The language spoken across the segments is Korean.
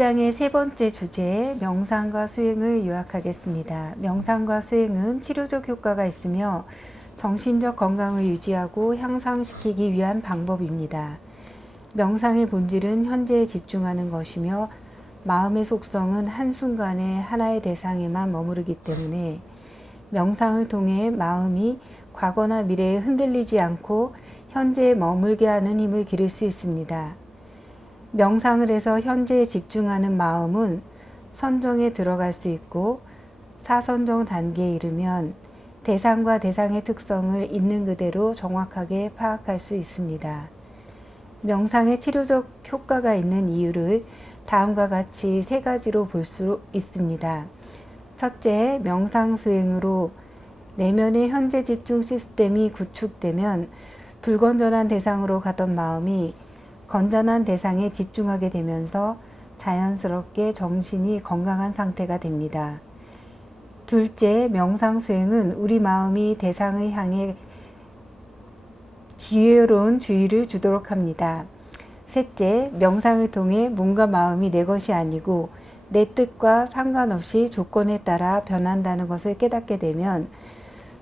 1장의 세 번째 주제, 명상과 수행을 요약하겠습니다. 명상과 수행은 치료적 효과가 있으며 정신적 건강을 유지하고 향상시키기 위한 방법입니다. 명상의 본질은 현재에 집중하는 것이며 마음의 속성은 한순간에 하나의 대상에만 머무르기 때문에 명상을 통해 마음이 과거나 미래에 흔들리지 않고 현재에 머물게 하는 힘을 기를 수 있습니다. 명상을 해서 현재에 집중하는 마음은 선정에 들어갈 수 있고 사선정 단계에 이르면 대상과 대상의 특성을 있는 그대로 정확하게 파악할 수 있습니다. 명상의 치료적 효과가 있는 이유를 다음과 같이 세 가지로 볼 수 있습니다. 첫째, 명상 수행으로 내면의 현재 집중 시스템이 구축되면 불건전한 대상으로 가던 마음이 건전한 대상에 집중하게 되면서 자연스럽게 정신이 건강한 상태가 됩니다. 둘째, 명상 수행은 우리 마음이 대상을 향해 지혜로운 주의를 주도록 합니다. 셋째, 명상을 통해 몸과 마음이 내 것이 아니고 내 뜻과 상관없이 조건에 따라 변한다는 것을 깨닫게 되면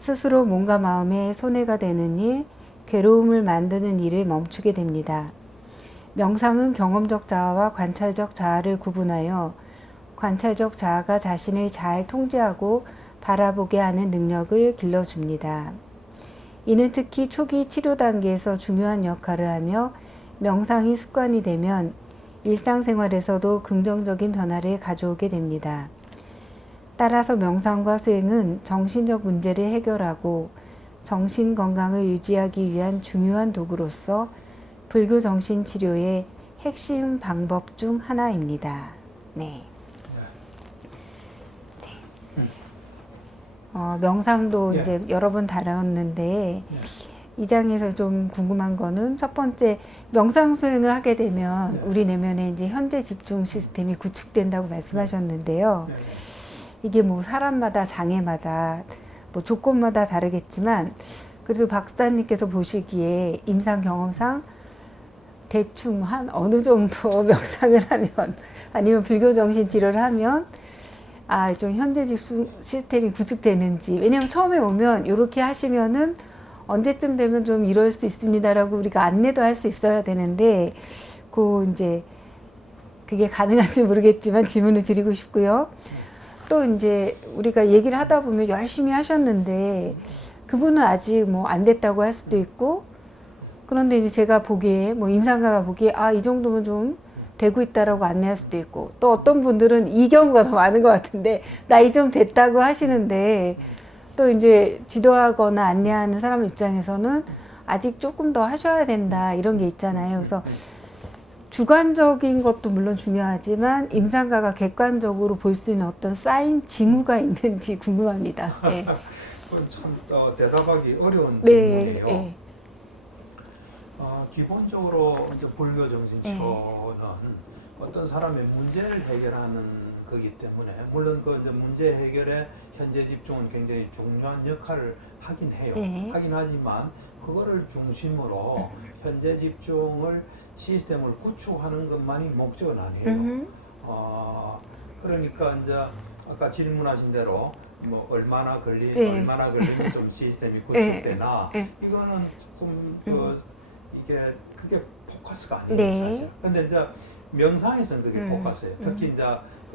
스스로 몸과 마음에 손해가 되는 일, 괴로움을 만드는 일을 멈추게 됩니다. 명상은 경험적 자아와 관찰적 자아를 구분하여 관찰적 자아가 자신을 잘 통제하고 바라보게 하는 능력을 길러줍니다. 이는 특히 초기 치료 단계에서 중요한 역할을 하며 명상이 습관이 되면 일상생활에서도 긍정적인 변화를 가져오게 됩니다. 따라서 명상과 수행은 정신적 문제를 해결하고 정신 건강을 유지하기 위한 중요한 도구로서 불교 정신 치료의 핵심 방법 중 하나입니다. 네. 명상도 이제 여러 번 다뤘는데 이 장에서 좀 궁금한 거는 첫 번째, 명상 수행을 하게 되면 우리 내면에 이제 현재 집중 시스템이 구축된다고 말씀하셨는데요. 이게 뭐 사람마다 장애마다 뭐 조건마다 다르겠지만 그래도 박사님께서 보시기에 임상 경험상 대충 한 어느 정도 명상을 하면 아니면 불교 정신 치료를 하면 좀 현재 집중 시스템이 구축되는지, 왜냐면 처음에 오면 이렇게 하시면은 언제쯤 되면 좀 이럴 수 있습니다라고 우리가 안내도 할 수 있어야 되는데 이제 그게 가능한지 모르겠지만 질문을 드리고 싶고요. 또 이제 우리가 얘기를 하다 보면 열심히 하셨는데 그분은 아직 뭐 안 됐다고 할 수도 있고, 그런데 이제 제가 보기에 임상가가 보기에 이 정도면 좀 되고 있다라고 안내할 수도 있고, 또 어떤 분들은 이 경우가 더 많은 것 같은데 나 이 좀 됐다고 하시는데 또 이제 지도하거나 안내하는 사람 입장에서는 아직 조금 더 하셔야 된다 이런 게 있잖아요. 그래서 주관적인 것도 물론 중요하지만 임상가가 객관적으로 볼 수 있는 어떤 사인, 징후가 있는지 궁금합니다. 네. 참 대답하기 어려운 네, 질문이에요. 네. 기본적으로 이제 불교 정신치료는 어떤 사람의 문제를 해결하는 거기 때문에, 물론 그 이제 문제 해결에 현재 집중은 굉장히 중요한 역할을 하긴 해요. 네. 하긴 하지만 그거를 중심으로 현재 집중을 시스템을 구축하는 것만이 목적은 아니에요. 그러니까 이제 아까 질문하신 대로 뭐 얼마나 걸리면 좀 시스템이 구축되나, 이거는 조금 그게 포커스가 아니에요. 네. 근데 이제 명상에서는 그게 포커스예요. 특히 이제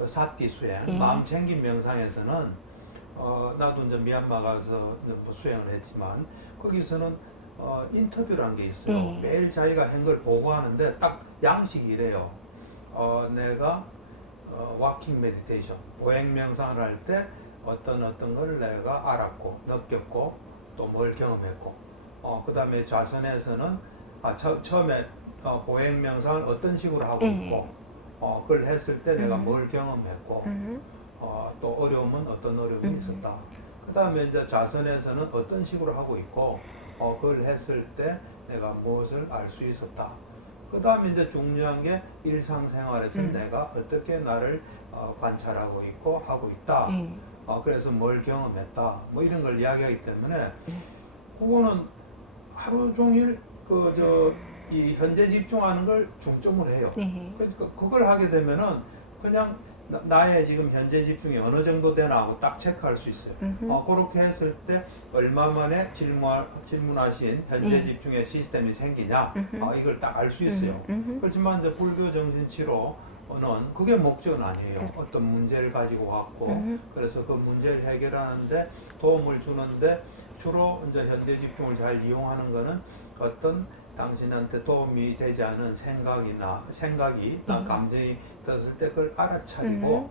사티 수행, 마음 챙김 명상에서는 나도 이제 미얀마 가서 이제 뭐 수행을 했지만 거기서는 인터뷰라는 게 있어요. 매일 자기가 한 걸 보고하는데 딱 양식이 이래요. 내가 워킹 메디테이션, 보행 명상을 할 때 어떤 걸 내가 알았고 느꼈고 또 뭘 경험했고, 그 다음에 좌선에서는 처음에 보행 명상을 어떤 식으로 하고 있고, 그걸 했을 때 내가 뭘 경험했고, 또 어려움은 어떤 어려움이 있었다. 그 다음에 이제 좌선에서는 어떤 식으로 하고 있고, 그걸 했을 때 내가 무엇을 알 수 있었다. 그 다음에 이제 중요한 게 일상생활에서 내가 어떻게 나를 관찰하고 있고 하고 있다. 그래서 뭘 경험했다. 뭐 이런 걸 이야기하기 때문에 그거는 하루 종일 이 현재 집중하는 걸 중점으로 해요. 그러니까 그걸 하게 되면은 그냥 나의 지금 현재 집중이 어느 정도 되나 하고 딱 체크할 수 있어요. 그렇게 했을 때 얼마 만에 질문하신 현재 네. 집중의 시스템이 생기냐 이걸 딱 알 수 있어요. 그렇지만 이제 불교 정신치료는 그게 목적은 아니에요. 어떤 문제를 가지고 왔고 그래서 그 문제를 해결하는데 도움을 주는데 주로 이제 현재 집중을 잘 이용하는 거는 어떤 당신한테 도움이 되지 않은 생각이 감정이 들었을 때 그걸 알아차리고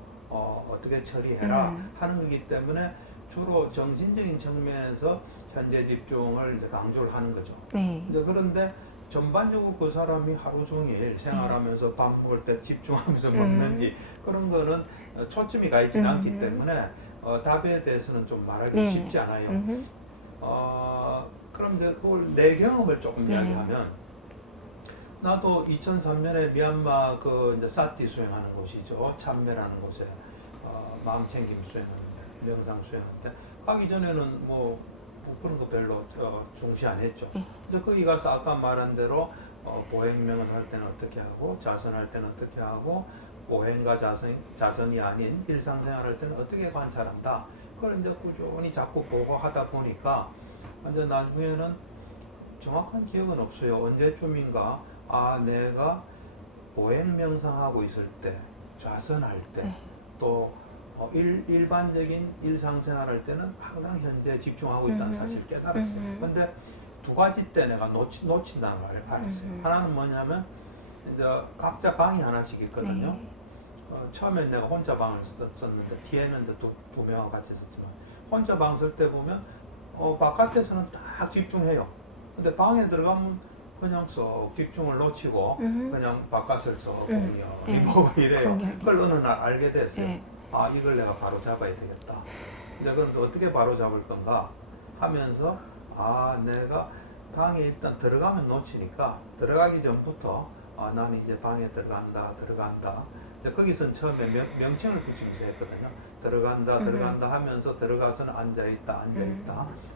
어떻게 처리해라 하는 거기 때문에 주로 정신적인 측면에서 현재 집중을 이제 강조를 하는 거죠. 네. 이제 그런데 전반적으로 그 사람이 하루 종일 생활하면서 밥 먹을 때 집중하면서 먹는지 그런 거는 초점이 가 있지 않기 때문에 답에 대해서는 좀 말하기 네. 쉽지 않아요. 그럼 이제 그걸 내 경험을 조금 네. 이야기하면 나도 2003년에 미얀마 그 이제 사티 수행하는 곳이죠. 참매라는 곳에 마음 챙김 수행하는데 명상 수행할 때 가기 전에는 뭐 그런 거 별로 중시 안 했죠. 근데 거기 가서 아까 말한 대로 보행명을 할 때는 어떻게 하고 자선할 때는 어떻게 하고 보행과 자선이 아닌 일상생활 할 때는 어떻게 관찰한다. 그걸 이제 꾸준히 자꾸 보고 하다 보니까 이제 나중에는 정확한 기억은 없어요. 언제쯤인가 내가 보행 명상하고 있을 때, 좌선할 때, 또 일반적인 일상생활 할 때는 항상 현재에 집중하고 있다는 사실을 깨달았어요. 근데 두 가지 때 내가 놓친다는 걸 알았어요. 하나는 뭐냐면 이제 각자 방이 하나씩 있거든요. 네. 처음엔 내가 혼자 방을 썼는데 뒤에는 또 두 명하고 같이 썼지만 혼자 방 쓸 때 보면 바깥에서는 딱 집중해요. 근데 방에 들어가면 그냥 쏙 집중을 놓치고 그냥 바깥을 쏙 보고 이래요. 그걸 어느 날 알게 됐어요. 네. 이걸 내가 바로 잡아야 되겠다. 이제 그럼 어떻게 바로 잡을 건가 하면서 내가 방에 일단 들어가면 놓치니까 들어가기 전부터 나는 이제 방에 들어간다. 이제 거기선 처음에 명칭을 붙이면서 했거든요. 들어간다 하면서 들어가서는 앉아있다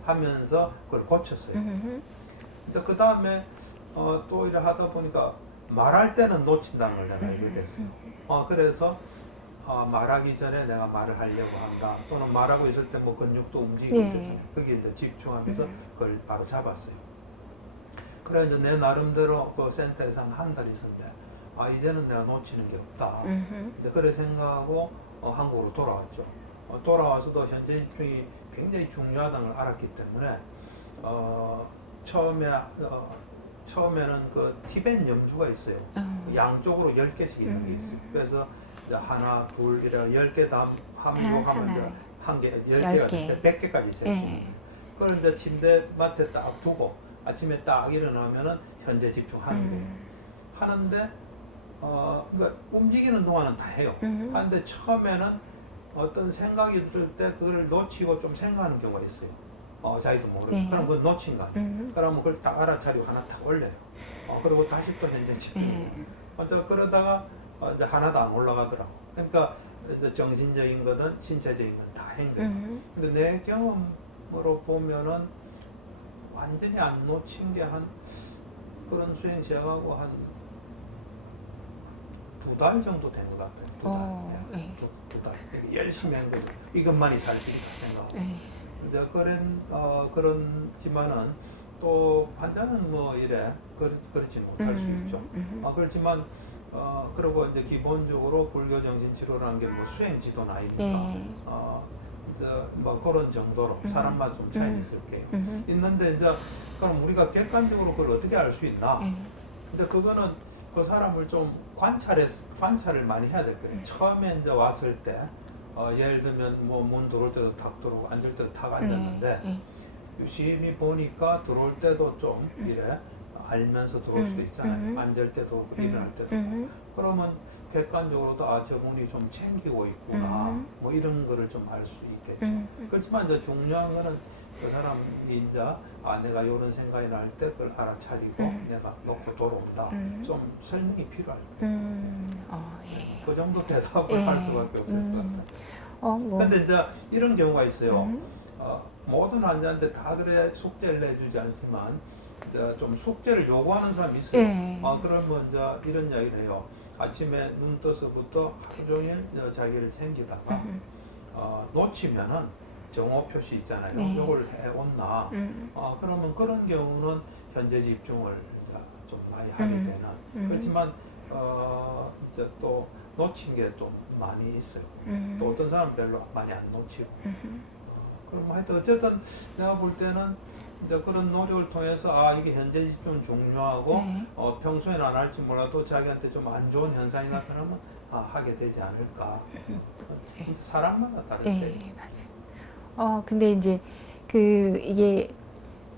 하면서 그걸 고쳤어요. 이제 그 다음에 또 이래 하다 보니까 말할 때는 놓친다는 걸 내가 알게 됐어요. 그래서 말하기 전에 내가 말을 하려고 한다. 또는 말하고 있을 때 뭐 근육도 움직이고 거기에 이제 집중하면서 그걸 바로 잡았어요. 그래 이제 내 나름대로 그 센터에서 한 달 있었는데 이제는 내가 놓치는 게 없다. 이제 그래 생각하고 한국으로 돌아왔죠. 돌아와서도 현재 집중이 굉장히 중요하다는 걸 알았기 때문에 처음에는 그 티벳 염주가 있어요. 양쪽으로 10개씩 있는 게 있어요. 그래서 이제 하나, 둘, 이래 10개 다 함유하면 이제 한 개, 10개가 100개까지 있어요. 그걸 이제 침대 맡에 딱 두고 아침에 딱 일어나면은 현재 집중하는 거예요. 하는데 그러니까 움직이는 동안은 다 해요. 하는데 처음에는 어떤 생각이 들 때 그걸 놓치고 좀 생각하는 경우가 있어요. 자기도 모르게. 그럼 그건 놓친 거 아니에요. 그러면 그걸 딱 알아차리고 하나 딱 올려요. 그리고 다시 또 현재 집중해요. 그러다가 이제 하나도 안 올라가더라고. 그러니까 이제 정신적인 거든 신체적인 건 다 한 거예요. 근데 내 경험으로 보면은 완전히 안 놓친 게 그런 수행 시작하고 한 2달 정도 된 것 같아요. 2달. 2달. 열심히 한 거죠. 이것만이 살 수 있다 생각하고. 이제 그렇지만은 또 환자는 뭐 이래 그렇지 못할 수 있죠. 그렇지만 그리고 이제 기본적으로 불교 정신 치료라는 게 뭐 수행 지도는 아니니까 이제 뭐 그런 정도로 사람마다 좀 차이 있을 거예요. 있는데 이제 그럼 우리가 객관적으로 그걸 어떻게 알 수 있나? 근데 그거는 그 사람을 좀 관찰을 많이 해야 될 거예요. 처음에 이제 왔을 때 예를 들면 뭐 문 들어올 때도 탁 들어오고 앉을 때도 탁 앉았는데 유심히 보니까 들어올 때도 좀 이래 알면서 들어올 수도 있잖아요. 앉을 때도 일어날 때도. 그러면 객관적으로도 저분이 좀 챙기고 있구나 뭐 이런 거를 좀 알 수 있겠죠. 그렇지만 이제 중요한 거는 그 사람이 이제 내가 이런 생각이 날 때 그걸 알아차리고 내가 놓고 돌아온다. 좀 설명이 필요할 그 정도 대답을 할 수밖에 없을 것 같아요. 근데 이제 이런 경우가 있어요. 모든 환자한테 다 그래 숙제를 내주지 않지만 이제 좀 숙제를 요구하는 사람이 있어요. 그러면 이제 이런 이야기를 해요. 아침에 눈 떠서부터 하루 종일 자기를 챙기다가 놓치면은 정오 표시 있잖아요. 네. 이걸 해온나. 그러면 그런 경우는 현재 집중을 좀 많이 하게 되는. 그렇지만 이제 또 놓친 게 좀 많이 있어요. 또 어떤 사람은 별로 많이 안 놓치고. 그럼 하여튼 어쨌든 내가 볼 때는 이제 그런 노력을 통해서 이게 현재 집중 중요하고 네. 평소에는 안 할지 몰라도 자기한테 좀 안 좋은 현상이 나타나면 하게 되지 않을까. 사람마다 다른데. 네, 맞아요. 근데 이제 이게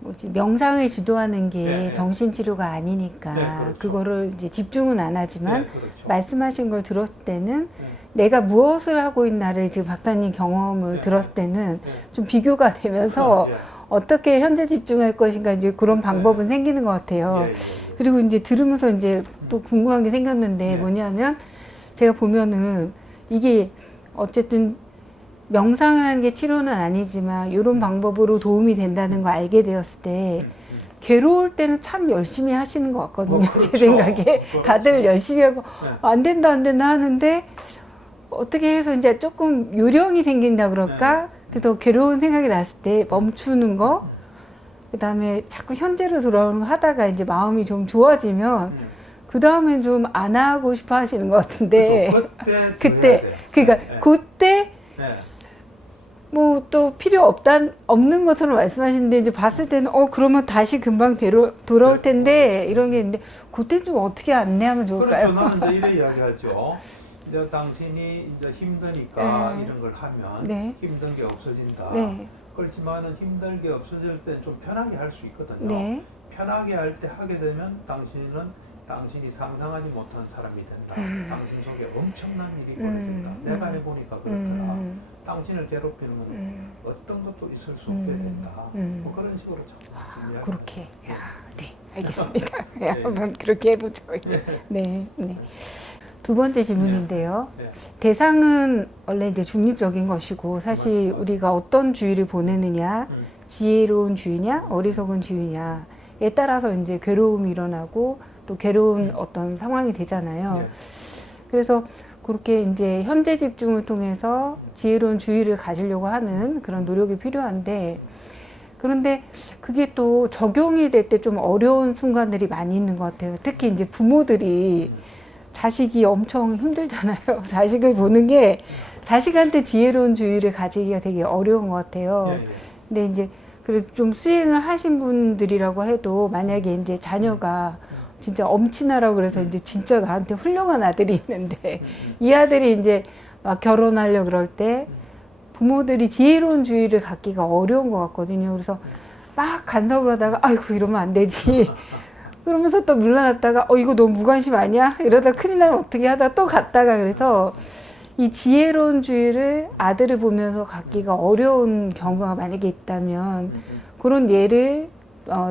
뭐지 명상을 주도하는 게 네. 정신치료가 아니니까 네, 그렇죠. 그거를 이제 집중은 안 하지만 네, 그렇죠. 말씀하신 걸 들었을 때는 네. 내가 무엇을 하고 있나를 지금 박사님 경험을 네. 들었을 때는 네. 좀 비교가 되면서 예. 어떻게 현재 집중할 것인가 이제 그런 방법은 생기는 것 같아요. 예, 예, 예. 그리고 이제 들으면서 이제 또 궁금한 게 생겼는데 네. 뭐냐면 제가 보면은 이게 어쨌든 명상을 하는 게 치료는 아니지만 이런 방법으로 도움이 된다는 거 알게 되었을 때 괴로울 때는 참 열심히 하시는 것 같거든요. 그렇죠. 제 생각에 그렇죠. 다들 열심히 하고 네. 안 된다 하는데 어떻게 해서 이제 조금 요령이 생긴다 그럴까? 그래서 괴로운 생각이 났을 때 멈추는 거, 그 다음에 자꾸 현재로 돌아오는 거 하다가 이제 마음이 좀 좋아지면 그 다음엔 좀 안 하고 싶어 하시는 것 같은데 그때 그러니까 네. 그때 네. 뭐 또 필요 없는 것처럼 말씀하시는데 이제 봤을 때는 그러면 다시 금방 돌아올 텐데 이런 게 있는데 그때 좀 어떻게 안내하면 좋을까요? 그렇죠. 나는 이제 이래 이야기하죠. 이제 당신이 이제 힘드니까 네. 이런 걸 하면 네. 힘든 게 없어진다. 네. 그렇지만은 힘든 게 없어질 때 좀 편하게 할 수 있거든요. 네. 편하게 할 때 하게 되면 당신이 상상하지 못한 사람이 된다. 당신 속에 엄청난 일이 벌어진다. 내가 해보니까 그렇더라. 당신을 괴롭히는 어떤 것도 있을 수 없게 된다. 뭐 그런 식으로 좀 그렇게. 네, 알겠습니다. 네. 한번 그렇게 해보죠. 네, 네. 두 번째 질문인데요. 네. 대상은 원래 이제 중립적인 것이고 사실 우리가 어떤 주의를 보내느냐, 지혜로운 주의냐, 어리석은 주의냐에 따라서 이제 괴로움이 일어나고 또 괴로운 어떤 상황이 되잖아요. 네. 그래서 그렇게 이제 현재 집중을 통해서 지혜로운 주의를 가지려고 하는 그런 노력이 필요한데 그런데 그게 또 적용이 될 때 좀 어려운 순간들이 많이 있는 것 같아요. 특히 이제 부모들이 자식이 엄청 힘들잖아요. 자식을 보는 게 자식한테 지혜로운 주의를 가지기가 되게 어려운 것 같아요. 예, 예. 근데 이제 그래도 좀 수행을 하신 분들이라고 해도 만약에 이제 자녀가 진짜 엄친아라고 그래서 이제 진짜 나한테 훌륭한 아들이 있는데 이 아들이 이제 막 결혼하려고 그럴 때 부모들이 지혜로운 주의를 갖기가 어려운 것 같거든요. 그래서 막 간섭을 하다가 아이고 이러면 안 되지. 그러면서 또 물러났다가 이거 너무 무관심 아니야? 이러다 큰일 나면 어떻게 하다가 또 갔다가 그래서 이 지혜로운 주의를 아들을 보면서 갖기가 어려운 경우가 만약에 있다면 그런 예를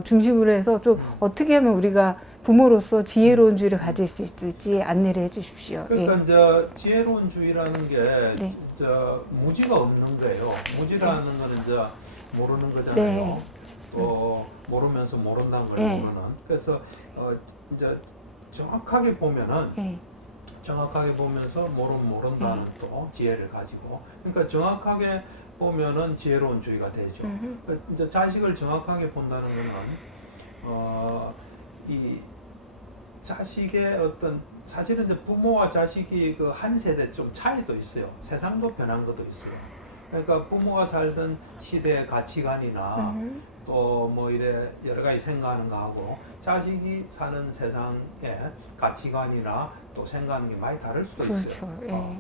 중심으로 해서 좀 어떻게 하면 우리가 부모로서 지혜로운 주의를 가질 수 있을지 안내를 해 주십시오. 그러니까 예. 이제 지혜로운 주의라는 게 네. 무지가 없는 거예요. 무지라는 거는 이제 모르는 거잖아요. 네. 모르면서 모른다는 걸 네. 모르는. 그래서 이제 정확하게 보면은 예. 정확하게 보면서 모른다는 또 지혜를 가지고. 그러니까 정확하게 보면은 지혜로운 주의가 되죠. 그러니까 이제 자식을 정확하게 본다는 거는 이 자식의 어떤 사실은 이제 부모와 자식이 그 한 세대 좀 차이도 있어요. 세상도 변한 것도 있어요. 그러니까 부모가 살던 시대의 가치관이나 또 뭐 이래 여러 가지 생각하는 거하고 자식이 사는 세상의 가치관이나 또 생각하는 게 많이 다를 수도 있어요. 그렇죠. 예.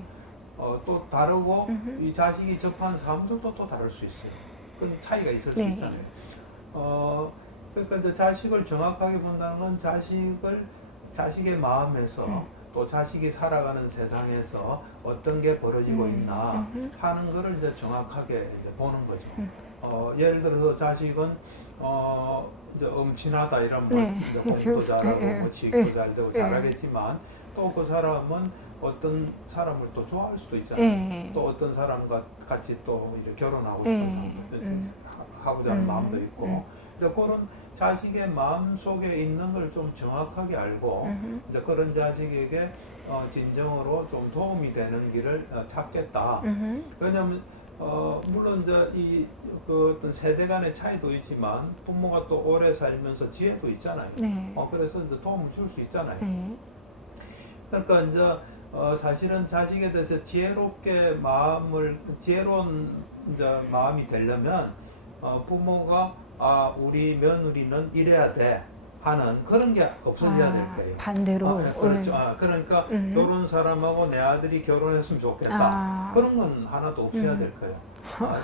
또 다르고 이 자식이 접하는 사람들도 또 다를 수 있어요. 그건 차이가 있을 수 네. 있잖아요. 그러니까 이제 자식을 정확하게 본다는 건 자식의 마음에서 또 자식이 살아가는 세상에서 어떤 게 벌어지고 있나 하는 거를 이제 정확하게 이제 보는 거죠. 예를 들어서 자식은 이제 엄친하다 이러면 네. 이제 공부도 잘하고 네. 뭐 지식도 네. 잘 되고 네. 잘하겠지만 또 그 사람은 어떤 사람을 또 좋아할 수도 있잖아요. 예. 또 어떤 사람과 같이 또 이제 결혼하고 예. 싶은 하고자 하는 마음도 있고 이제 그런 자식의 마음 속에 있는 걸 좀 정확하게 알고 이제 그런 자식에게 진정으로 좀 도움이 되는 길을 찾겠다. 왜냐하면 물론 이제 그 어떤 세대 간의 차이도 있지만 부모가 또 오래 살면서 지혜도 있잖아요. 네. 그래서 이제 도움을 줄 수 있잖아요. 네. 그러니까 이제 사실은 자식에 대해서 지혜로운 이제 마음이 되려면 부모가 우리 며느리는 이래야 돼 하는 그런 게 없어져야 될 거예요. 반대로. 그렇죠. 그러니까 결혼 사람하고 내 아들이 결혼했으면 좋겠다. 그런 건 하나도 없어야 될 거예요.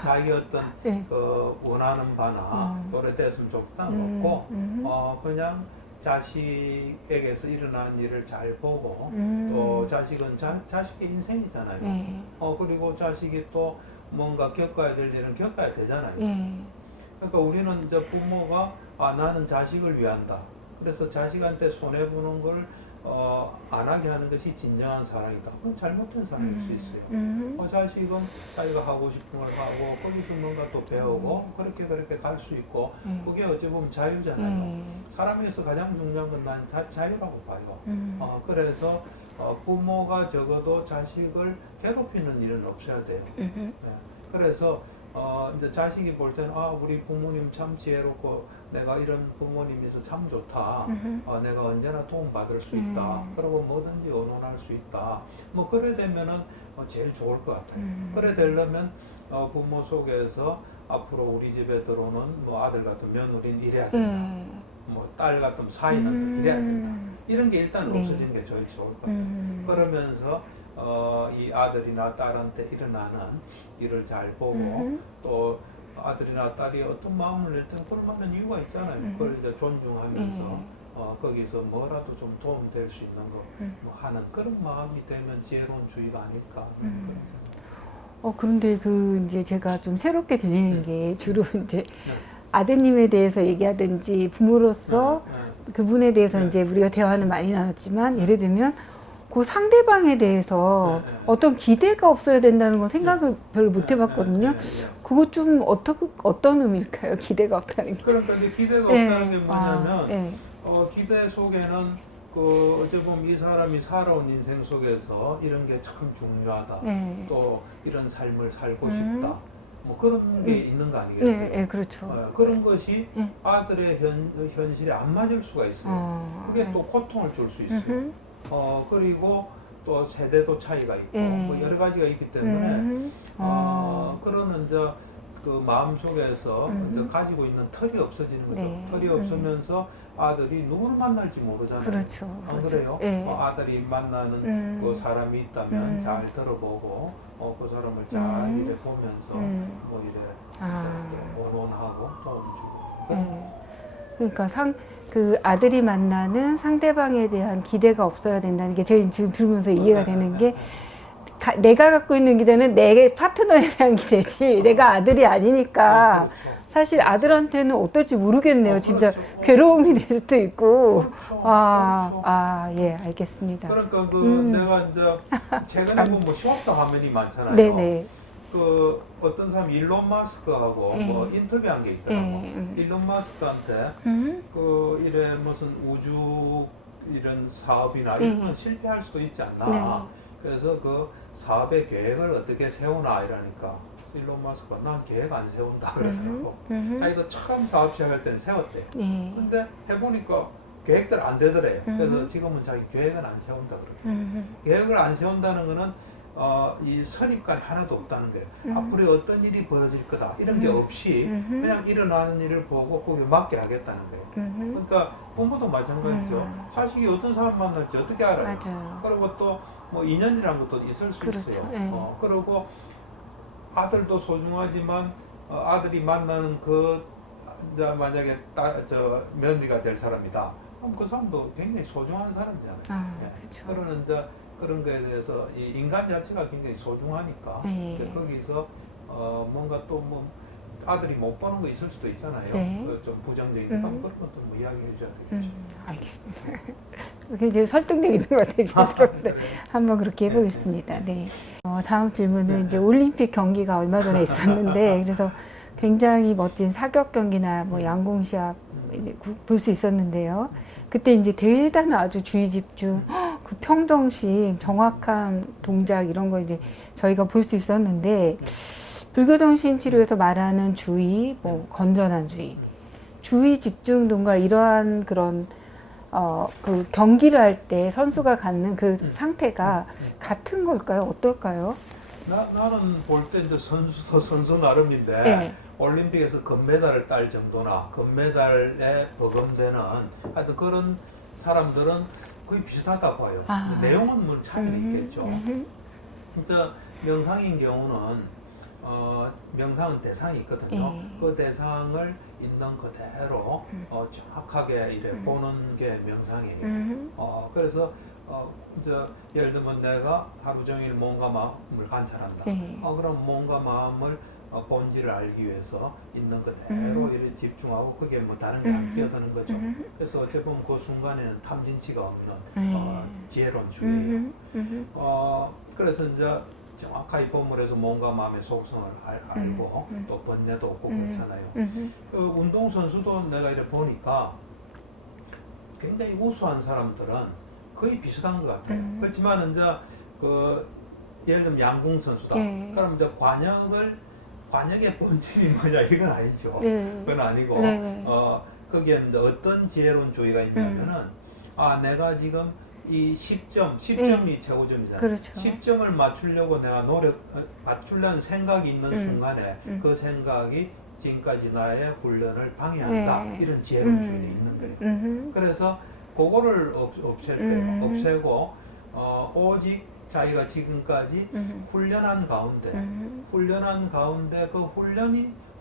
자기 어떤 네. 그 원하는 바나 오래됐으면 좋겠다는 없고 그냥 자식에게서 일어난 일을 잘 보고 또 자식은 자식의 인생이잖아요. 네. 그리고 자식이 또 뭔가 겪어야 될 일은 겪어야 되잖아요. 네. 그러니까 우리는 이제 부모가 나는 자식을 위한다. 그래서 자식한테 손해보는 걸 안 하게 하는 것이 진정한 사랑이다. 그건 잘못된 사랑일 수 있어요. 자식은 자기가 하고 싶은 걸 하고 거기서 뭔가 또 배우고 그렇게 갈 수 있고 그게 어찌 보면 자유잖아요. 사람에서 가장 중요한 건 난 자유라고 봐요. 그래서 부모가 적어도 자식을 괴롭히는 일은 없어야 돼요. 그래서 이제 자식이 볼 때는 우리 부모님 참 지혜롭고 내가 이런 부모님이서 참 좋다. 내가 언제나 도움받을 수 있다. 그리고 뭐든지 의논할 수 있다. 뭐 그래 되면은 제일 좋을 것 같아요. 그래 되려면 부모 속에서 앞으로 우리 집에 들어오는 뭐 아들 같은 며느리는 이래야 된다. 뭐 딸 같은 사위는 이래야 된다. 이런 게 일단 없어지는 게 제일 좋을 것 같아요. 그러면서 이 아들이나 딸한테 일어나는 일을 잘 보고 또 아들이나 딸이 어떤 마음을 낼 때는 그럴 만한 이유가 있잖아요. 그걸 이제 존중하면서 거기서 뭐라도 좀 도움 될 수 있는 거 뭐 하는 그런 마음이 되면 지혜로운 주의가 아닐까. 그런데 이제 제가 좀 새롭게 들리는 게 주로 이제 아드님에 대해서 얘기하든지 부모로서 그분에 대해서 이제 우리가 대화는 많이 나눴지만 예를 들면 그 상대방에 대해서 어떤 기대가 없어야 된다는 건 생각을 별로 못 해봤거든요. 그거 좀 어떤 의미일까요? 기대가 없다는 게. 그러니까 이제 기대가 없다는 게 뭐냐면 기대 속에는 어찌 보면 이 사람이 살아온 인생 속에서 이런 게 참 중요하다. 또 이런 삶을 살고 싶다. 뭐 그런 게 있는 거 아니겠어요? 네, 그렇죠. 그런 것이 아들의 현실에 안 맞을 수가 있어요. 그게 또 고통을 줄 수 있어요. 그리고 또 세대도 차이가 있고 뭐 여러 가지가 있기 때문에 그런 이제 그 마음 속에서 이제 가지고 있는 털이 없어지는 거죠. 털이 없으면서 아들이 누구를 만날지 모르잖아요. 그렇죠. 그래요? 아들이 만나는 그 사람이 있다면 잘 들어보고 그 사람을 잘 이래 보면서 뭐 이래 원원하고 도움 주고. 그러니까 그 아들이 만나는 상대방에 대한 기대가 없어야 된다는 게 제가 지금 들으면서 이해가 되는 게 내가 갖고 있는 기대는 내 파트너에 대한 기대지 내가 아들이 아니니까 사실 아들한테는 어떨지 모르겠네요. 진짜 그렇죠. 괴로움이 될 수도 있고. 그렇죠. 예, 알겠습니다. 그러니까 내가 이제 최근에 보면 쇼트 화면이 많잖아요. 네네. 그 어떤 사람이 일론 마스크하고 뭐 인터뷰한 게 있더라고. 일론 마스크한테 그 이래 무슨 우주 이런 사업이나 이런 건 실패할 수도 있지 않나. 그래서 그 사업의 계획을 어떻게 세우나 이러니까 일론 마스크가 난 계획 안 세운다 그러더라고. 자기도 처음 사업 시작할 때는 세웠대요. 근데 해보니까 계획대로 안 되더래요. 그래서 지금은 자기 계획은 안 세운다 그러고. 계획을 안 세운다는 거는 이 선입관이 하나도 없다는 거예요. 앞으로 어떤 일이 벌어질 거다 이런 게 없이 그냥 일어나는 일을 보고 거기에 맞게 하겠다는 거예요. 그러니까 부모도 마찬가지죠. 자식이 어떤 사람 만날지 어떻게 알아요? 맞아요. 그리고 또 뭐 인연이라는 것도 있을 수 그렇죠. 있어요. 그리고 아들도 소중하지만 아들이 만나는 이제 만약에 며느리가 될 사람이다. 그럼 그 사람도 굉장히 소중한 사람이잖아요. 그렇죠. 그러는 이제 그런 거에 대해서 이 인간 자체가 굉장히 소중하니까 이제 거기서 뭔가 또 뭐 아들이 못 보는 거 있을 수도 있잖아요. 좀 부정적인 그런 것도 뭐 이야기해 줘야 되겠죠. 알겠습니다. 굉장히 설득력 있는 것 같아요. 한번 그렇게 해보겠습니다. 네. 다음 질문은 이제 올림픽 경기가 얼마 전에 있었는데 그래서 굉장히 멋진 사격 경기나 뭐 양궁 시합 이제 볼 수 있었는데요. 그때 이제 대단한 아주 주의 집중 그 평정심, 정확한 동작 이런 거 이제 저희가 볼 수 있었는데 불교 정신 치료에서 말하는 주의, 뭐 건전한 주의, 주의 집중등과 이러한 그런 그 경기를 할 때 선수가 갖는 그 상태가 같은 걸까요? 어떨까요? 나는 볼 때 이제 선수 나름인데 네. 올림픽에서 금메달을 딸 정도나 금메달에 버금되는 하여튼 그런 사람들은 거의 비슷하다고 봐요. 아. 내용은 뭐 차이가 있겠죠. 진짜 명상인 경우는 명상은 대상이 있거든요. 그 대상을 있는 그대로 정확하게 이래 보는 게 명상이에요. 그래서 이제 예를 들면 내가 하루 종일 몸과 마음을 관찰한다. 그럼 몸과 마음을 본질을 알기 위해서 있는 그대로 이렇게 집중하고 그게 뭐 다른 게 안 끼어드는 거죠. 그래서 어떻게 보면 그 순간에는 탐진치가 없는 지혜론주의예요. 그래서 이제 정확하게 본물에서 몸과 마음의 속성을 알고 또 번뇌도 없고 그렇잖아요. 그 운동선수도 내가 이렇게 보니까 굉장히 우수한 사람들은 거의 비슷한 것 같아요. 그렇지만 이제 그 예를 들면 양궁 선수다. 그럼 이제 관역의 본질이 뭐냐 이건 아니죠. 그건 아니고 거기에 이제 어떤 지혜론주의가 있냐면은 내가 지금 이 10점이 최고점이잖아요. 그렇죠. 10점을 맞추려고 내가 맞추려는 생각이 있는 순간에 그 생각이 지금까지 나의 훈련을 방해한다. 이런 지혜론주의가 있는 거예요. 그래서 그거를 없앨 때 없애고 오직 자기가 지금까지 훈련한 가운데 그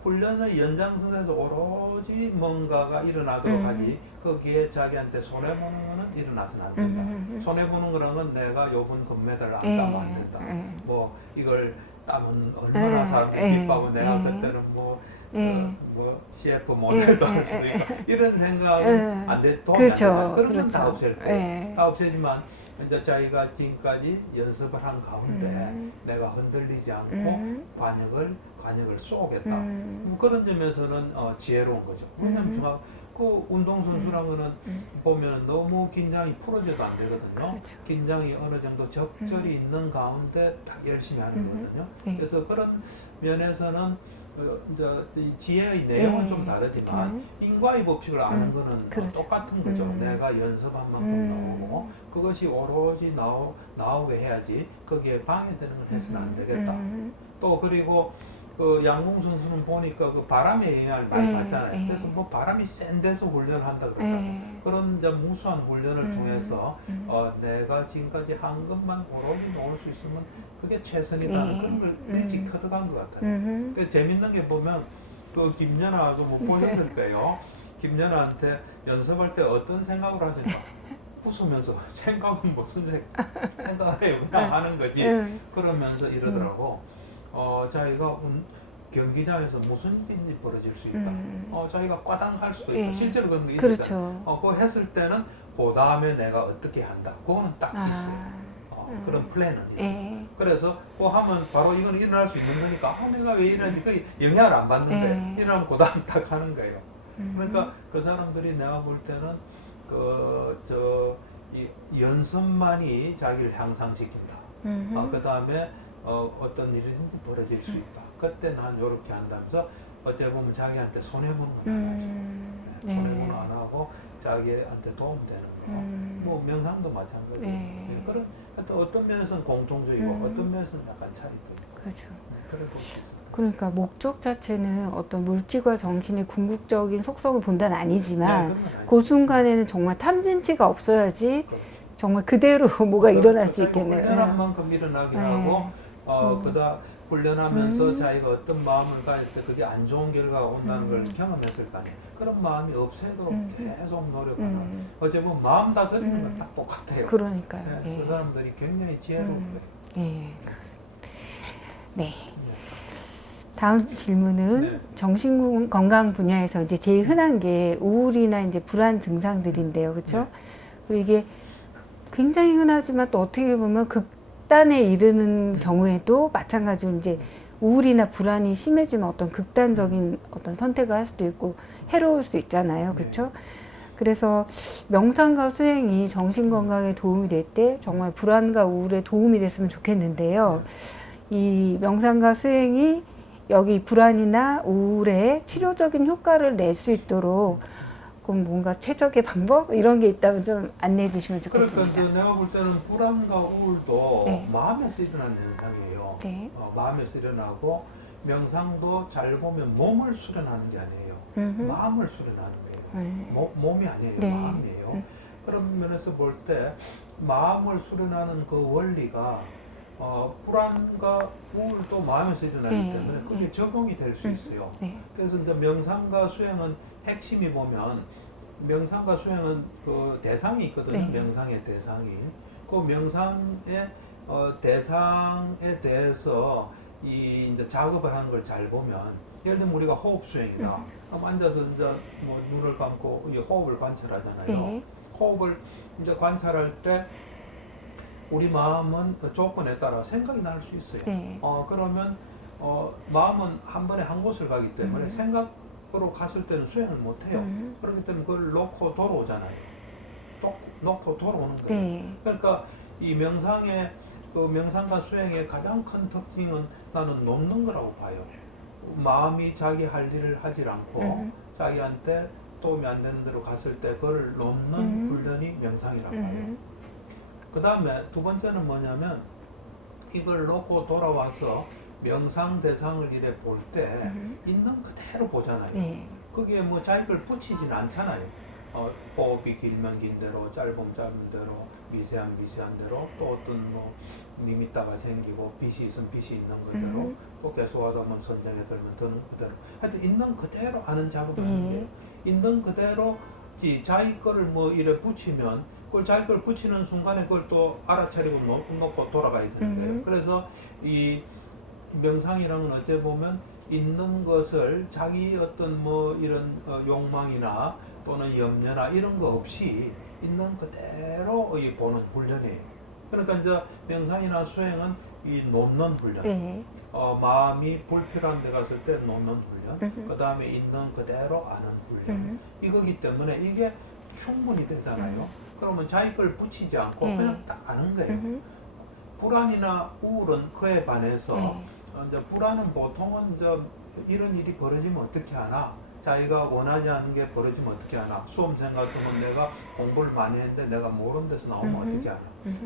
훈련의 연장선에서 오로지 뭔가가 일어나도록 하지 거기에 자기한테 손해보는 거는 일어나서는 안 된다. 손해보는 거라는 건 내가 요번 금메달을 안 따면 안 된다. 뭐 이걸 따면 얼마나 사람들이 기뻐하고 내가 그때는 뭐 CF 모델도 할 수도 있고 이런 생각은 안 돼. 그렇죠. 그런 건 다 없앨 거예요. 다 없애지만 이제 자기가 지금까지 연습을 한 가운데 내가 흔들리지 않고 관역을 쏘겠다. 그런 점에서는 지혜로운 거죠. 왜냐하면 그 운동선수라는 거는 보면 너무 긴장이 풀어져도 안 되거든요. 그렇죠. 긴장이 어느 정도 적절히 있는 가운데 딱 열심히 하는 거거든요. 그래서 그런 면에서는 이제 이 지혜의 내용은 좀 다르지만 인과의 법칙을 아는 거는 똑같은 거죠. 내가 연습한 만큼 나오고 그것이 오로지 나오게 해야지 거기에 방해되는 건 해서는 안 되겠다. 또 그리고 그 양궁 선수는 보니까 그 바람의 영향을 많이 받잖아요. 그래서 뭐 바람이 센 데서 훈련을 한다 그러다. 그런 이제 무수한 훈련을 통해서 내가 지금까지 한 것만 오로지 놓을 수 있으면 그게 최선이다. 그런 걸 일찍 터득한 것 같아요. 그 재밌는 게 보면 그 김연아가 못 보셨을 거예요. 김연아한테 연습할 때 어떤 생각을 하시냐? 웃으면서 생각은 무슨 생각을 해요? 그냥 하는 거지. 그러면서 이러더라고. 자기가 경기장에서 무슨 일인지 벌어질 수 있다. 자기가 과당할 수도 있다. 실제로 그런 게 있어요. 그렇죠. 그거 했을 때는 그 다음에 내가 어떻게 한다. 그거는 딱 있어요. 그런 플랜은 있어요. 그래서 그거 하면 바로 이건 일어날 수 있는 거니까 내가 왜 이러는지 그 영향을 안 받는데 일어나면 그 다음 딱 하는 거예요. 그러니까 그 사람들이 내가 볼 때는 이 연습만이 자기를 향상시킨다. 그 다음에 어떤 일이든지 벌어질 수 있다. 그때 난 이렇게 한다면서 어째 보면 자기한테 손해보는 건 안 하죠. 손해보는 안 하고 자기한테 도움되는 거. 뭐 명상도 마찬가지예요. 그런 어떤 면에서는 공통적이고 어떤 면에서는 약간 차이도 있고. 그렇죠. 그래 볼 수 있어요. 그러니까 목적 자체는 어떤 물질과 정신의 궁극적인 속성을 본다는 아니지만 그 순간에는 정말 탐진치가 없어야지 정말 그대로 뭐가 일어날 수 있겠네요. 훈련한 만큼 일어나게 하고 그다 훈련하면서 자기가 어떤 마음을 가질 때 그게 안 좋은 결과가 온다는 걸 경험했을 거 아니에요. 그런 마음이 없애도록 계속 노력하는 어째 보면 마음 다스리는 건 딱 똑같아요. 그러니까요. 그 사람들이 굉장히 지혜로운 거예요. 네. 다음 질문은 정신 건강 분야에서 이제 제일 흔한 게 우울이나 이제 불안 증상들인데요, 그렇죠? 그리고 이게 굉장히 흔하지만 또 어떻게 보면 극단에 이르는 경우에도 마찬가지로 이제 우울이나 불안이 심해지면 어떤 극단적인 어떤 선택을 할 수도 있고 해로울 수 있잖아요, 그렇죠? 그래서 명상과 수행이 정신 건강에 도움이 될 때 정말 불안과 우울에 도움이 됐으면 좋겠는데요. 이 명상과 수행이 여기 불안이나 우울에 치료적인 효과를 낼 수 있도록 그럼 뭔가 최적의 방법 이런 게 있다면 좀 안내해 주시면 좋겠습니다. 그러니까 이제 내가 볼 때는 불안과 우울도 네. 마음에서 일어나는 현상이에요. 네. 마음에서 일어나고 명상도 잘 보면 몸을 수련하는 게 아니에요. 마음을 수련하는 거예요. 몸이 아니에요. 네. 마음이에요. 그런 면에서 볼 때 마음을 수련하는 그 원리가 불안과 우울도 마음에서 일어나기 네. 때문에 그게 적용이 될 수 있어요. 네. 그래서 이제 명상과 수행은 핵심이 보면 명상과 수행은 그 대상이 있거든요. 네. 명상의 대상이. 그 명상의 대상에 대해서 이 이제 작업을 하는 걸 잘 보면 예를 들면 우리가 호흡 수행이다. 그럼 앉아서 이제 뭐 눈을 감고 이 호흡을 관찰하잖아요. 네. 호흡을 이제 관찰할 때 우리 마음은 그 조건에 따라 생각이 날 수 있어요. 네. 그러면 마음은 한 번에 한 곳을 가기 때문에 생각으로 갔을 때는 수행을 못 해요. 그렇기 때문에 그걸 놓고 돌아오잖아요. 놓고 돌아오는 거예요. 네. 그러니까 이 명상의 그 명상과 수행의 가장 큰 특징은 나는 놓는 거라고 봐요. 마음이 자기 할 일을 하질 않고 자기한테 도움이 안 되는 대로 갔을 때 그걸 놓는 훈련이 명상이라고 봐요. 그 다음에 두 번째는 뭐냐면 이걸 놓고 돌아와서 명상 대상을 이래 볼 때 있는 그대로 보잖아요. 네. 거기에 뭐 자기 걸 붙이진 않잖아요. 호흡이 길면 긴 대로, 짧으면 짧은 대로, 미세한 대로, 또 어떤 뭐 리미터가 생기고 빛이 있으면 빛이 있는 그대로, 또 계속하다 보면 선정에 들면 드는 그대로. 하여튼 있는 그대로 아는 작업을 하는 게 있는 그대로 자기 거를 뭐 이래 붙이면 그걸 자기 걸 붙이는 순간에 그걸 또 알아차리고 놓고 돌아가야 되는 거예요. 그래서 이 명상이라는 건 어째 보면 있는 것을 자기 어떤 뭐 이런 욕망이나 또는 염려나 이런 거 없이 있는 그대로 보는 훈련이에요. 그러니까 이제 명상이나 수행은 이 놓는 훈련. 네. 마음이 불필요한 데 갔을 때 놓는 훈련. 그 다음에 있는 그대로 아는 훈련. 이거기 때문에 이게 충분히 되잖아요. 그러면 자기 걸 붙이지 않고 그냥 딱 아는 거예요. 불안이나 우울은 그에 반해서 이제 불안은 보통은 이제 이런 일이 벌어지면 어떻게 하나, 자기가 원하지 않는 게 벌어지면 어떻게 하나, 수험생 같으면 내가 공부를 많이 했는데 내가 모르는 데서 나오면 어떻게 하나,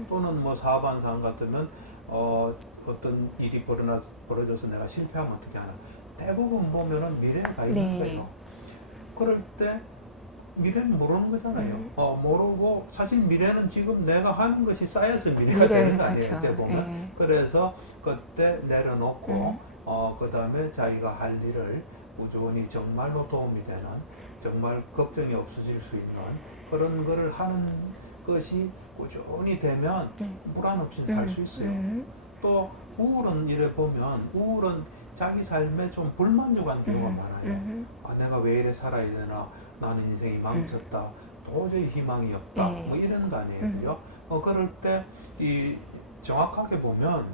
또는 뭐 사반상 같으면 어떤 일이 벌어져서 내가 실패하면 어떻게 하나. 대부분 보면은 미래에 가 있는 거예요. 그럴 때 미래는 모르는 거잖아요. 모르고 사실 미래는 지금 내가 하는 것이 쌓여서 미래가 되는 거 아니에요. 그렇죠. 어째 보면. 그래서 그때 내려놓고 그 다음에 자기가 할 일을 꾸준히 정말로 도움이 되는, 정말 걱정이 없어질 수 있는 그런 거를 하는 것이 꾸준히 되면 불안 없이 살 수 있어요. 또 우울은 이래 보면 우울은 자기 삶에 좀 불만족한 경우가 많아요. 내가 왜 이래 살아야 되나, 나는 인생이 망쳤다, 도저히 희망이 없다, 뭐 이런 거 아니에요. 그럴 때 이 정확하게 보면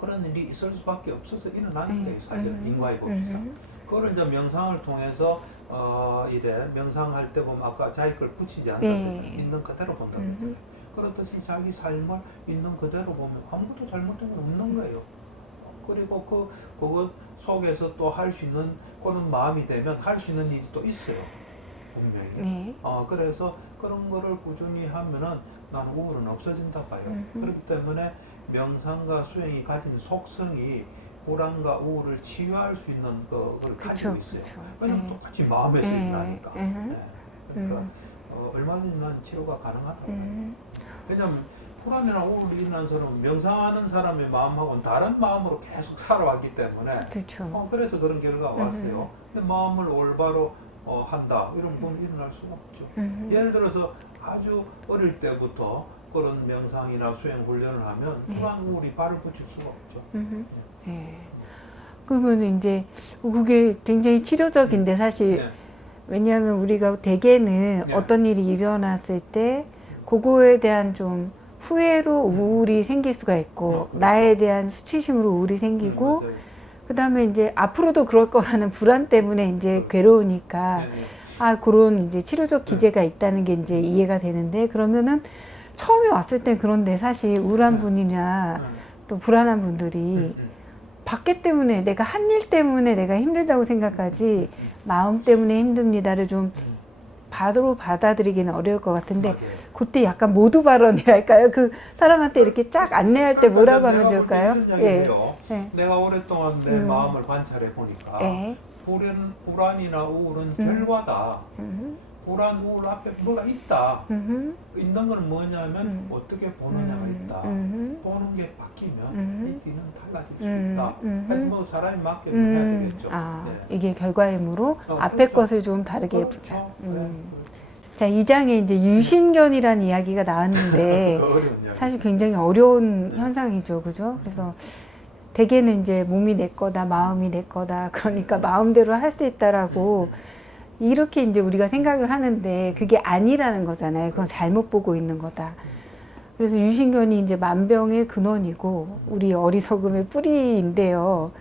그런 일이 있을 수밖에 없어서 일어나는 거예요. 사실 인과의 법상. 그걸 이제 명상을 통해서 이래 명상할 때 보면 아까 자기 걸 붙이지 않는다, 있는 그대로 본다는 거예요. 그렇듯이 자기 삶을 있는 그대로 보면 아무것도 잘못된 건 없는 거예요. 그리고 그것 속에서 또 할 수 있는 그런 마음이 되면 할 수 있는 일이 또 있어요. 분명히. 그래서 그런 거를 꾸준히 하면은 나는 우울은 없어진다 봐요. 그렇기 때문에 명상과 수행이 가진 속성이 불안과 우울을 치유할 수 있는 걸 가지고 있어요. 왜냐면 똑같이 마음에서 일어나니까. 그러니까 얼마든지 난 치료가 가능하다고. 왜냐면 불안이나 우울이 일어난 사람은 명상하는 사람의 마음하고는 다른 마음으로 계속 살아왔기 때문에 그래서 그런 결과가 왔어요. 근데 마음을 올바로 한다 이런 부분이 일어날 수가 없죠. 예를 들어서 아주 어릴 때부터 그런 명상이나 수행 훈련을 하면 불안 우울이 발을 붙일 수가 없죠. 그러면 이제 그게 굉장히 치료적인데 사실 왜냐하면 우리가 대개는 어떤 일이 일어났을 때 그거에 대한 좀 후회로 우울이 생길 수가 있고 나에 대한 수치심으로 우울이 생기고 그 다음에 이제 앞으로도 그럴 거라는 불안 때문에 이제 괴로우니까 아, 그런 이제 치료적 기제가 있다는 게 이제 이해가 되는데, 그러면은 처음에 왔을 때 그런데 사실 우울한 분이나 또 불안한 분들이 밖에 때문에 내가 한 일 때문에 내가 힘들다고 생각하지 마음 때문에 힘듭니다를 좀 바로 받아들이기는 어려울 것 같은데, 그때 약간 모두 발언이랄까요? 그 사람한테 이렇게 쫙 안내할 때 뭐라고 하면 좋을까요? 예. 예. 내가 오랫동안 내 마음을 관찰해 보니까 예. 불안이나 우울은 결과다. 불안, 우울 앞에 뭐가 있다. 있는 건 뭐냐면 어떻게 보느냐가 있다. 보는 게 바뀌면 있기는 달라질 수 있다. 하여튼 뭐 사람이 맞게 해야 되겠죠. 아, 네. 이게 결과의 힘으로 앞에 그렇죠. 것을 좀 다르게 그렇죠. 보자. 네. 자, 이 장에 이제 유신견이라는 이야기가 나왔는데 어려운 이야기. 사실 굉장히 어려운 현상이죠. 그죠? 그래서 대개는 이제 몸이 내 거다, 마음이 내 거다. 그러니까 마음대로 할 수 있다라고 이렇게 이제 우리가 생각을 하는데 그게 아니라는 거잖아요. 그건 잘못 보고 있는 거다. 그래서 유신견이 이제 만병의 근원이고 우리 어리석음의 뿌리인데요.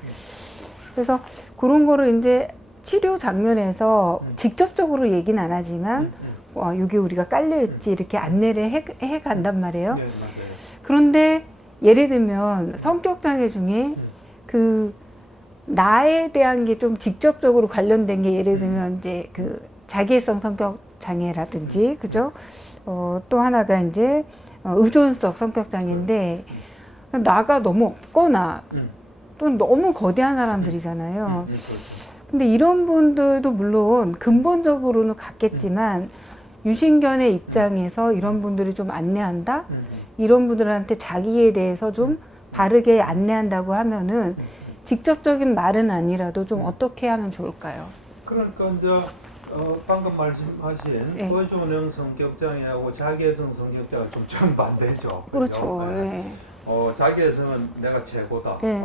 그래서 그런 거를 이제 치료 장면에서 직접적으로 얘기는 안 하지만 여기 우리가 깔려있지 이렇게 안내를 해 간단 말이에요. 네, 맞아요. 그런데 예를 들면 성격장애 중에 그 나에 대한 게 좀 직접적으로 관련된 게 예를 들면 이제 그 자기애성 성격 장애라든지 그죠? 또 하나가 이제 의존성 성격 장애인데 나가 너무 없거나 또 너무 거대한 사람들이잖아요. 근데 이런 분들도 물론 근본적으로는 같겠지만 유신견의 입장에서 이런 분들이 좀 안내한다? 이런 분들한테 자기에 대해서 좀 바르게 안내한다고 하면은 직접적인 말은 아니라도 좀 어떻게 하면 좋을까요? 그러니까 이제 방금 말씀하신 네. 의존형 성격장애하고 자기애성 성격장애 좀 정반대죠. 그렇죠. 그죠? 네. 예. 자기애성은 내가 최고다. 네.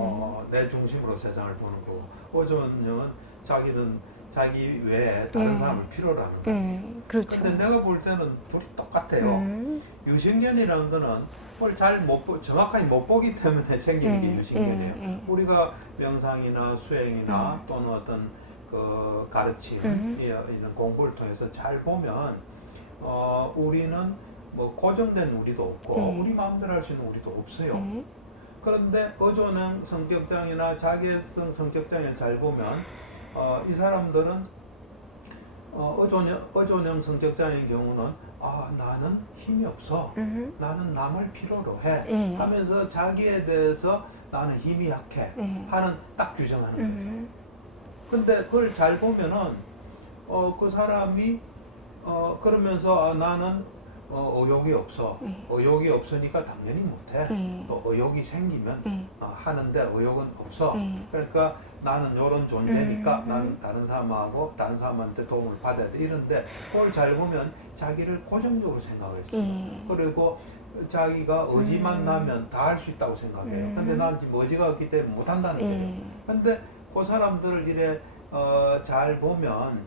내 중심으로 세상을 보는 거고, 의존형은 자기는 자기 외에 다른 네. 사람을 필요로 하는 거예요. 예. 그렇죠. 근데 내가 볼 때는 둘이 똑같아요. 유신견이라는 거는 뭘 정확하게 못 보기 때문에 생기는 게 유신견이에요. 우리가 명상이나 수행이나 또는 어떤 그 가르침, 이런 공부를 통해서 잘 보면, 우리는 뭐 고정된 우리도 없고, 우리 마음대로 할 수 있는 우리도 없어요. 그런데 의존형 성격장애나 자기애성 성격장애를 잘 보면, 이 사람들은 의존형 성격장애인 경우는 나는 힘이 없어. 나는 남을 필요로 해. 하면서 자기에 대해서 나는 힘이 약해. 하는 딱 규정하는 거예요. 근데 그걸 잘 보면은 그 사람이 그러면서 나는 의욕이 없어. 의욕이 없으니까 당연히 못해. 또 의욕이 생기면 하는데 의욕은 없어. 그러니까 나는 이런 존재니까 나는 다른 사람한테 도움을 받아야 돼. 이런데 그걸 잘 보면 자기를 고정적으로 생각했어요. 그리고 자기가 의지만 나면 다 할 수 있다고 생각해요. 근데 나는 지금 의지가 없기 때문에 못한다는 거예요. 근데 그 사람들을 이래 잘 보면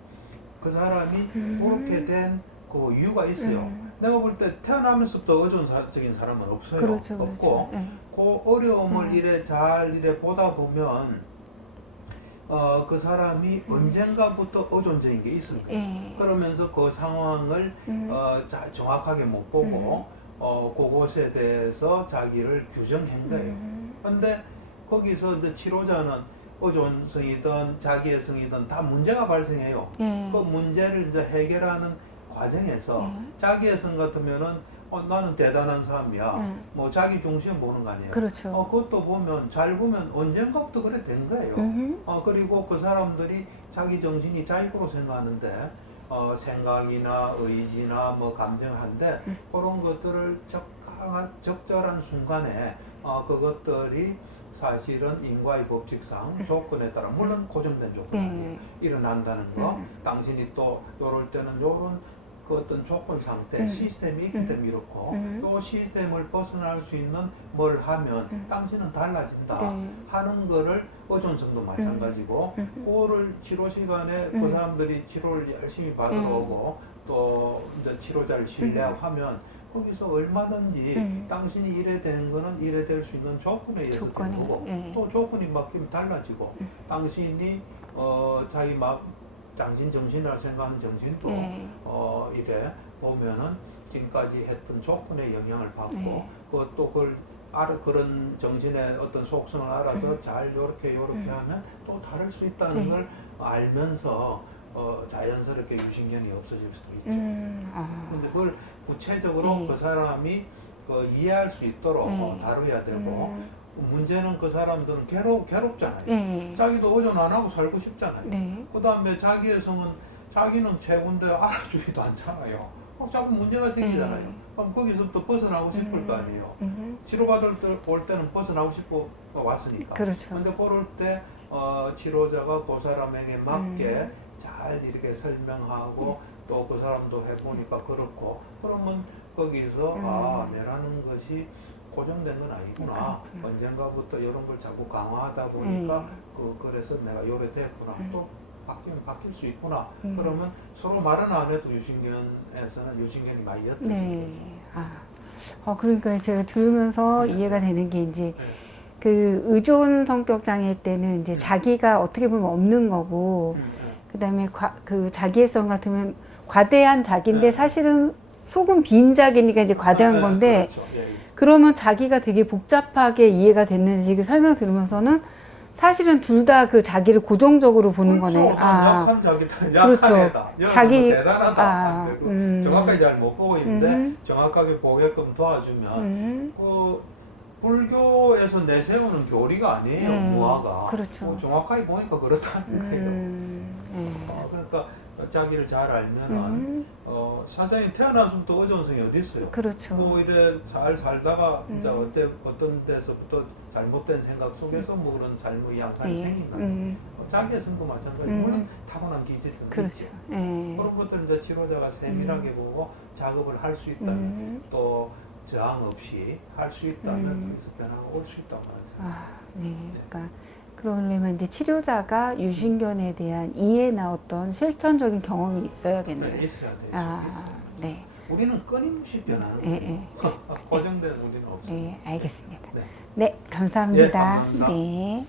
그 사람이 그렇게 된 그 이유가 있어요. 내가 볼 때 태어나면서부터 의존적인 사람은 없어요. 그렇죠, 없고 그렇죠. 그 어려움을 이래 보다 보면 그 사람이 언젠가부터 의존적인 게 있을 거예요. 그러면서 그 상황을 정확하게 못 보고 그것에 대해서 자기를 규정한 거예요. 근데 거기서 이제 치료자는 의존성이든 자기애성이든 다 문제가 발생해요. 그 문제를 이제 해결하는 과정에서 자기애성 같으면은 나는 대단한 사람이야. 뭐 자기 중심 보는 거 아니에요. 그렇죠. 그것도 보면 잘 보면 언젠가부터 그래 된 거예요. 그리고 그 사람들이 자기 정신이 자기로 생각하는데 생각이나 의지나 뭐 감정한데 그런 것들을 적절한 순간에 그것들이 사실은 인과의 법칙상 조건에 따라 물론 고정된 조건이 일어난다는 거. 당신이 또 요럴 때는 요런 그 어떤 조건 상태 시스템이 있기 때문에 이렇고 또 시스템을 벗어날 수 있는 뭘 하면 당신은 달라진다 하는 거를 의존성도 마찬가지고 그거를 치료 시간에 그 사람들이 치료를 열심히 받으러 오고 또 이제 치료자를 신뢰하고 하면 거기서 얼마든지 당신이 이래 되는 거는 이래 될 수 있는 조건에 의해서 되는 거고 또 조건이 바뀌면 달라지고 당신이 자기 장신 정신이라 생각하는 정신도 네. 이래 보면은 지금까지 했던 조건에 영향을 받고 네. 그것도 그런 정신의 어떤 속성을 알아서 잘 요렇게 하면 또 다를 수 있다는 네. 걸 알면서 자연스럽게 유신견이 없어질 수도 있죠. 근데 그걸 구체적으로 네. 그 사람이 이해할 수 있도록 네. 다뤄야 되고 문제는 그 사람들은 괴롭잖아요. 네. 자기도 오전 안 하고 살고 싶잖아요. 네. 그 다음에 자기의 성은 자기는 최고인데 알아주지도 않잖아요. 자꾸 문제가 생기잖아요. 네. 그럼 거기서부터 벗어나고 싶을 거 아니에요. 음. 치료받을 때 올 때는 벗어나고 싶어 왔으니까. 그렇죠. 근데 그럴 때 치료자가 그 사람에게 맞게 잘 이렇게 설명하고 또 그 사람도 해보니까 그렇고 그러면 거기서 내라는 것이 고정된 건 아니구나. 그렇구나. 언젠가부터 이런 걸 자꾸 강화하다 보니까 그래서 내가 요래 됐구나. 또 바뀌면 바뀔 수 있구나. 그러면 서로 말은 안 해도 유신견에서는 유신견이 많이 옅어지죠. 네. 그러니까 제가 들으면서 이해가 되는 게 이제 네. 그 의존 성격 장애 때는 이제 자기가 어떻게 보면 없는 거고 그다음에 그 자기애성 같으면 과대한 자기인데 네. 사실은 속은 빈 자기니까 이제 과대한 건데 그렇죠. 예. 그러면 자기가 되게 복잡하게 이해가 됐는지 그 설명 들으면서는 사실은 둘 다 그 자기를 고정적으로 보는 그렇죠. 거네요. 약한 자기다. 그렇죠. 약한 애다. 자기- 대단하다. 안 되고. 정확하게 잘 못 보고 있는데 정확하게 보게끔 도와주면 그 불교에서 내세우는 교리가 아니에요. 무화가. 그렇죠. 정확하게 보니까 그렇다는 거예요. 그러니까 자기를 잘 알면은 사장이 태어나서부터 의존성이 어디 있어요? 그렇죠. 뭐 이래 잘 살다가 이제 어떤 데서부터 잘못된 생각 속에서 뭐 그런 삶의 양상이 생긴 거예요. 자기애성도 마찬가지로 물론 타고난 기질도 그렇죠. 있죠. 예. 그런 것들은 이제 치료자가 세밀하게 보고 작업을 할 수 있다면 또 저항 없이 할 수 있다면 거기서 변화가 올 수 있다고 말하죠. 네. 그러니까 그러려면 이제 치료자가 유신견에 대한 이해나 어떤 실천적인 경험이 있어야겠네요. 네, 있어야 돼요. 네. 우리는 끊임없이 변하는 예, 거예요. 고정된 우리는 없어요. 네, 알겠습니다. 네. 네, 감사합니다. 예, 감사합니다. 네.